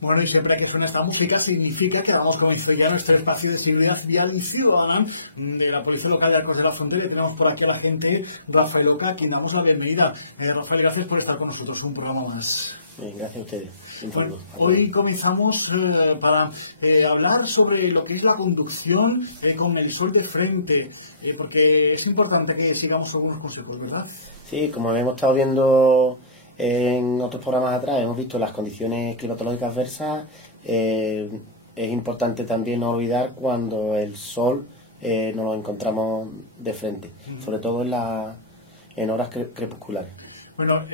Bueno, y siempre que suena esta música significa que damos comienzo ya a nuestro espacio de seguridad vial ciudadana de la Policía Local de Arcos de la Frontera. Y tenemos por aquí a la agente Rafael Oca, a quien damos la bienvenida. Rafael, gracias por estar con nosotros, un programa más. Gracias a ustedes. Bueno, hoy comenzamos para hablar sobre lo que es la conducción con el sol de frente, porque es importante que sigamos algunos consejos, ¿verdad? Sí, como hemos estado viendo en otros programas atrás, hemos visto las condiciones climatológicas adversas. Es importante también no olvidar cuando el sol nos lo encontramos de frente, sobre todo en horas crepusculares. Bueno,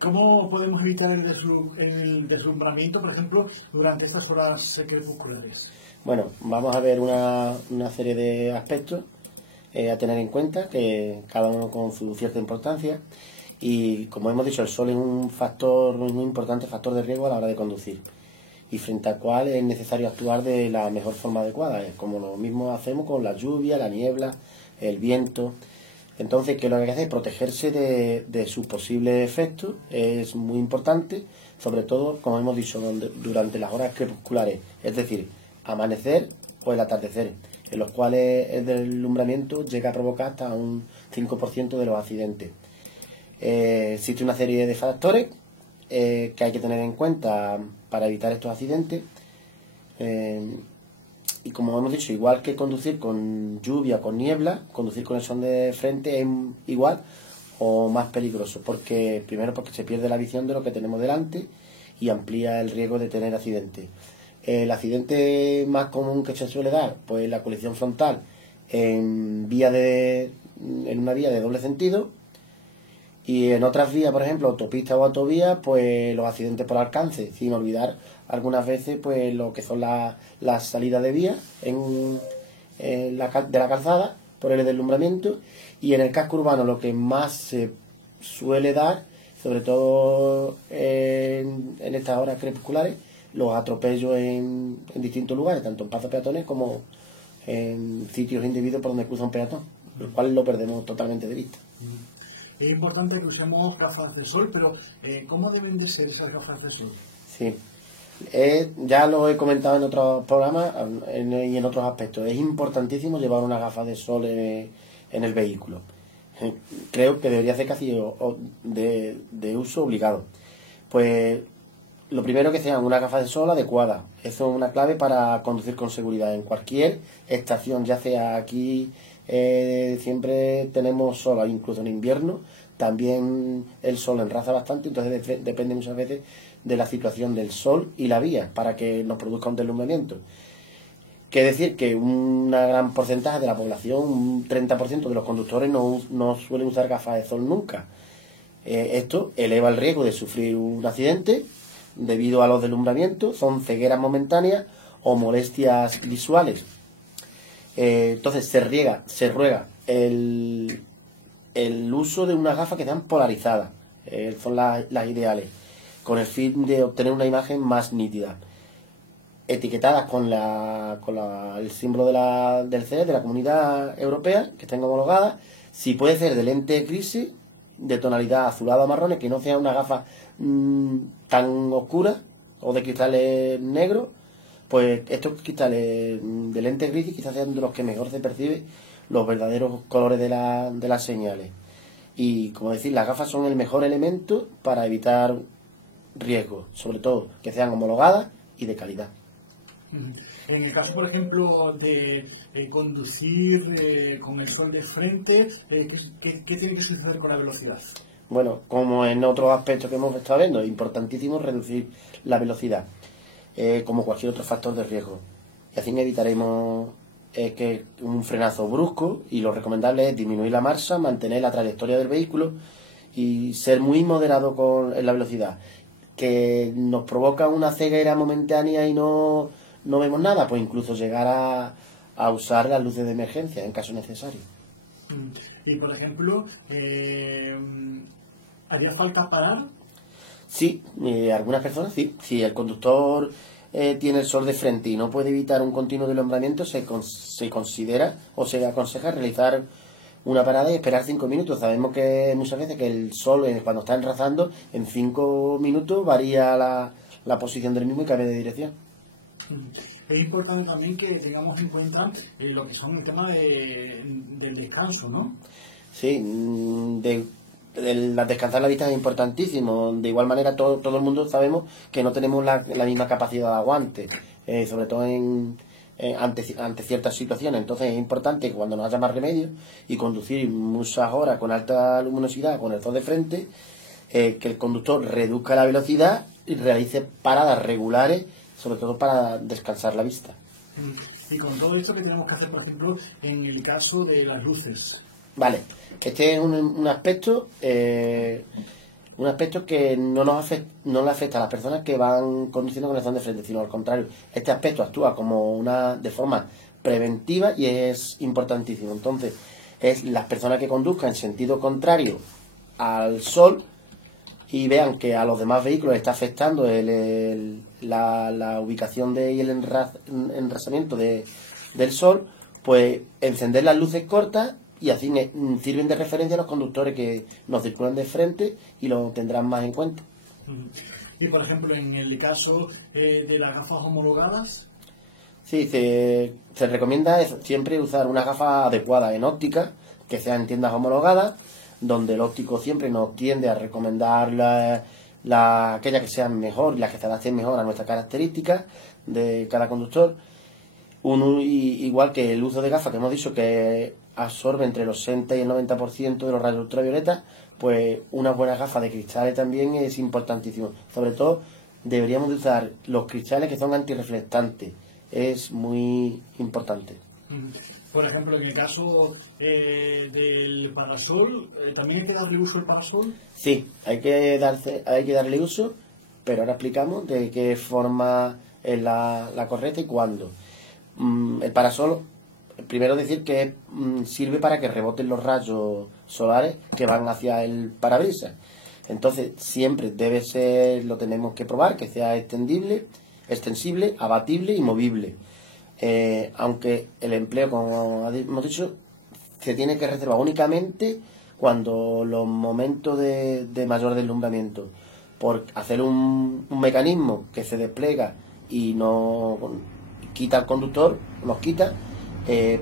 ¿cómo podemos evitar el deslumbramiento, por ejemplo, durante estas horas crepusculares? Bueno, vamos a ver una serie de aspectos a tener en cuenta, que cada uno con su cierta importancia. Y como hemos dicho, el sol es un factor muy importante, factor de riesgo a la hora de conducir, y frente al cual es necesario actuar de la mejor forma adecuada, como lo mismo hacemos con la lluvia, la niebla, el viento. Entonces, ¿qué es lo que hay que hacer? Protegerse de sus posibles efectos es muy importante, sobre todo, como hemos dicho, durante las horas crepusculares, es decir, amanecer o el atardecer, en los cuales el deslumbramiento llega a provocar hasta un 5% de los accidentes. Existe una serie de factores que hay que tener en cuenta para evitar estos accidentes. Y como hemos dicho, igual que conducir con lluvia, con niebla, conducir con el sol de frente es igual o más peligroso, primero porque se pierde la visión de lo que tenemos delante y amplía el riesgo de tener accidentes. El accidente más común que se suele dar, pues la colisión frontal en una vía de doble sentido, y en otras vías, por ejemplo, autopista o autovía, pues los accidentes por alcance, sin olvidar algunas veces pues lo que son las salidas de vía de la calzada por el deslumbramiento. Y en el casco urbano lo que más se suele dar, sobre todo en estas horas crepusculares, los atropellos en distintos lugares, tanto en pasos peatones como en sitios individuos por donde cruza un peatón, lo cual lo perdemos totalmente de vista. Es importante que usemos gafas de sol, pero ¿cómo deben de ser esas gafas de sol? Sí, ya lo he comentado en otros programas y en otros aspectos. Es importantísimo llevar una gafa de sol en el vehículo. Creo que debería ser casi de uso obligado. Pues lo primero, que sean una gafa de sol adecuada. Eso es una clave para conducir con seguridad en cualquier estación, ya sea aquí. Siempre tenemos sol, incluso en invierno también el sol enraza bastante, entonces depende muchas veces de la situación del sol y la vía para que nos produzca un deslumbramiento. Quiere decir que un gran porcentaje de la población, un 30% de los conductores no suelen usar gafas de sol nunca. Esto eleva el riesgo de sufrir un accidente debido a los deslumbramientos, son cegueras momentáneas o molestias visuales. Entonces se ruega el uso de unas gafas que sean polarizadas, son las ideales, con el fin de obtener una imagen más nítida, etiquetadas con el símbolo del CE, de la Comunidad Europea, que estén homologadas. Si puede ser de lentes grises, de tonalidad azulada o marrones, que no sea una gafa tan oscura, o de cristales negros. Pues estos cristales de lentes grises quizás sean de los que mejor se percibe los verdaderos colores de las señales. Y como decir, las gafas son el mejor elemento para evitar riesgos, sobre todo que sean homologadas y de calidad. En el caso, por ejemplo, de conducir con el sol de frente, ¿qué tiene que suceder con la velocidad? Bueno, como en otros aspectos que hemos estado viendo, es importantísimo reducir la velocidad, como cualquier otro factor de riesgo. Y así evitaremos que un frenazo brusco, y lo recomendable es disminuir la marcha, mantener la trayectoria del vehículo y ser muy moderado en la velocidad. Que nos provoca una ceguera momentánea y no vemos nada, pues incluso llegar a usar las luces de emergencia en caso necesario. Y por ejemplo, ¿haría falta parar? Sí, algunas personas sí. Si el conductor tiene el sol de frente y no puede evitar un continuo deslumbramiento, se considera o se aconseja realizar una parada y esperar 5 minutos. Sabemos que muchas veces que el sol, cuando está enrazando, en 5 minutos varía la la posición del mismo y cambie de dirección. Es importante también que tengamos en cuenta lo que son el tema del descanso, ¿no? Sí, descansar la vista es importantísimo. De igual manera, todo el mundo sabemos que no tenemos la misma capacidad de aguante, sobre todo ante ciertas situaciones. Entonces es importante que cuando no haya más remedio y conducir muchas horas con alta luminosidad, con el sol de frente, que el conductor reduzca la velocidad y realice paradas regulares, sobre todo para descansar la vista. Y con todo esto, ¿qué tenemos que hacer, por ejemplo, en el caso de las luces? Vale, este es un aspecto que no le afecta a las personas que van conduciendo con el sol de frente, sino al contrario. Este aspecto actúa como de forma preventiva y es importantísimo. Entonces, es las personas que conduzcan en sentido contrario al sol y vean que a los demás vehículos está afectando la ubicación y el enrasamiento del sol, pues encender las luces cortas y así sirven de referencia a los conductores que nos circulan de frente y lo tendrán más en cuenta. Y por ejemplo, en el caso de las gafas homologadas. Sí, se recomienda siempre usar una gafa adecuada en óptica, que sea en tiendas homologadas, donde el óptico siempre nos tiende a recomendar aquellas que sean mejor, las que se adapten mejor a nuestras características de cada conductor. Igual que el uso de gafas, que hemos dicho que absorbe entre el 80 y el 90% de los rayos ultravioleta, pues una buena gafa de cristales también es importantísimo. Sobre todo deberíamos de usar los cristales que son antirreflectantes, es muy importante. Por ejemplo, en el caso del parasol, ¿también hay que darle uso al parasol? Sí, hay que darle uso, pero ahora explicamos de qué forma es la correcta y cuándo. El parasol, primero decir que sirve para que reboten los rayos solares que van hacia el parabrisas. Entonces, siempre debe ser, lo tenemos que probar, que sea extensible, abatible y movible. Aunque el empleo, como hemos dicho, se tiene que reservar únicamente cuando los momentos de mayor deslumbramiento, por hacer un mecanismo que se despliega y no quita al conductor, nos quita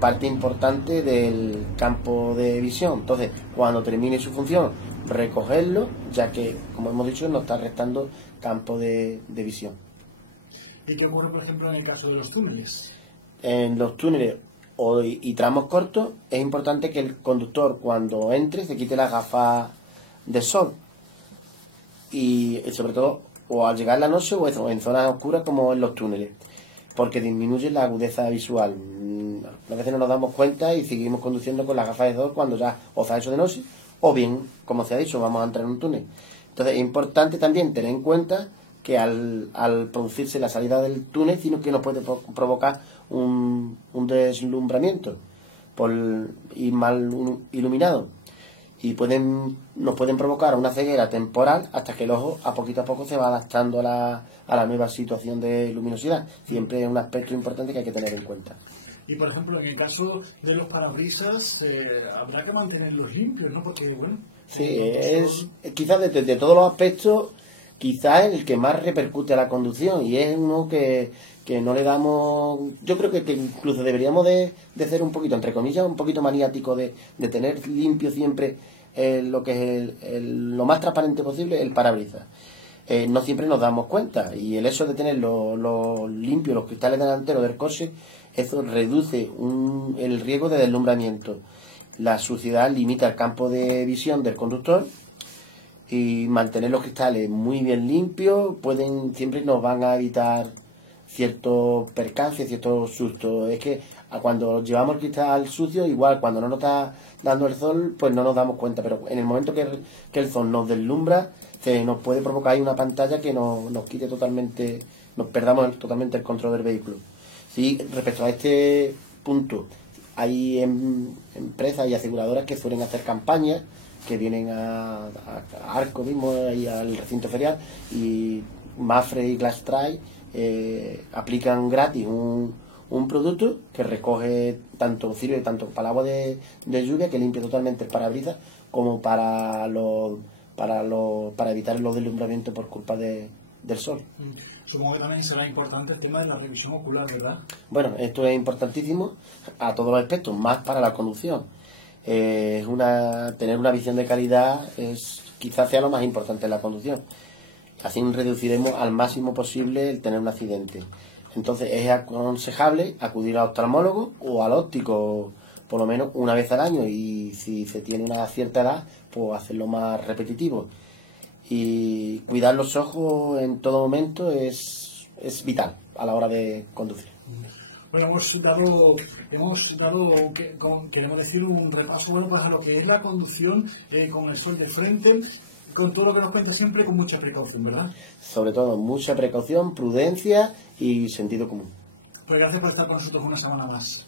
parte importante del campo de visión. Entonces, cuando termine su función, recogerlo, ya que, como hemos dicho, nos está restando campo de visión. ¿Y qué ocurre, por ejemplo, en el caso de los túneles? En los túneles y tramos cortos es importante que el conductor, cuando entre, se quite las gafas de sol, y sobre todo o al llegar la noche o en zonas oscuras como en los túneles, porque disminuye la agudeza visual. A veces no nos damos cuenta y seguimos conduciendo con las gafas de sol cuando ya o se ha hecho de noche, o bien, como se ha dicho, vamos a entrar en un túnel. Entonces es importante también tener en cuenta que al producirse la salida del túnel, sino que nos puede provocar un deslumbramiento por ir mal iluminado, y nos pueden provocar una ceguera temporal hasta que el ojo a poco se va adaptando a la nueva situación de luminosidad. Siempre es un aspecto importante que hay que tener en cuenta. Y por ejemplo, en el caso de los parabrisas, habrá que mantenerlos limpios, ¿no? Porque, bueno... Sí, quizás de todos los aspectos, quizás el que más repercute a la conducción, y es uno que no le damos... Yo creo que incluso deberíamos de ser un poquito, entre comillas, un poquito maniático de tener limpio siempre lo que es lo más transparente posible el parabrisas. No siempre nos damos cuenta, y el hecho de tener los limpios los cristales delanteros del coche, eso reduce el riesgo de deslumbramiento. La suciedad limita el campo de visión del conductor, y mantener los cristales muy bien limpios siempre nos van a evitar ciertos percances, ciertos sustos. Es que cuando llevamos el cristal sucio, igual cuando no nos está dando el sol, pues no nos damos cuenta, pero en el momento que el sol nos deslumbra, se nos puede provocar ahí una pantalla que nos quite totalmente, nos perdamos totalmente el control del vehículo. Sí, respecto a este punto, hay empresas y aseguradoras que suelen hacer campañas, que vienen a Arco mismo y al recinto ferial, y Mapfre y Glasstray aplican gratis un producto que sirve tanto para el agua de lluvia, que limpia totalmente el parabrisas, como para evitar los deslumbramientos por culpa de del sol. Supongo que también será importante el tema de la revisión ocular, ¿verdad? Bueno, esto es importantísimo a todos los aspectos, más para la conducción. Tener una visión de calidad quizás sea lo más importante en la conducción. Así reduciremos al máximo posible el tener un accidente. Entonces es aconsejable acudir al oftalmólogo o al óptico por lo menos una vez al año, y si se tiene una cierta edad, pues hacerlo más repetitivo. Y cuidar los ojos en todo momento es vital a la hora de conducir. Bueno, queremos decir un repaso bueno, pues a lo que es la conducción con el sol de frente, con todo lo que nos cuenta siempre con mucha precaución, ¿verdad? Sobre todo mucha precaución, prudencia y sentido común. Pues gracias por estar con nosotros una semana más.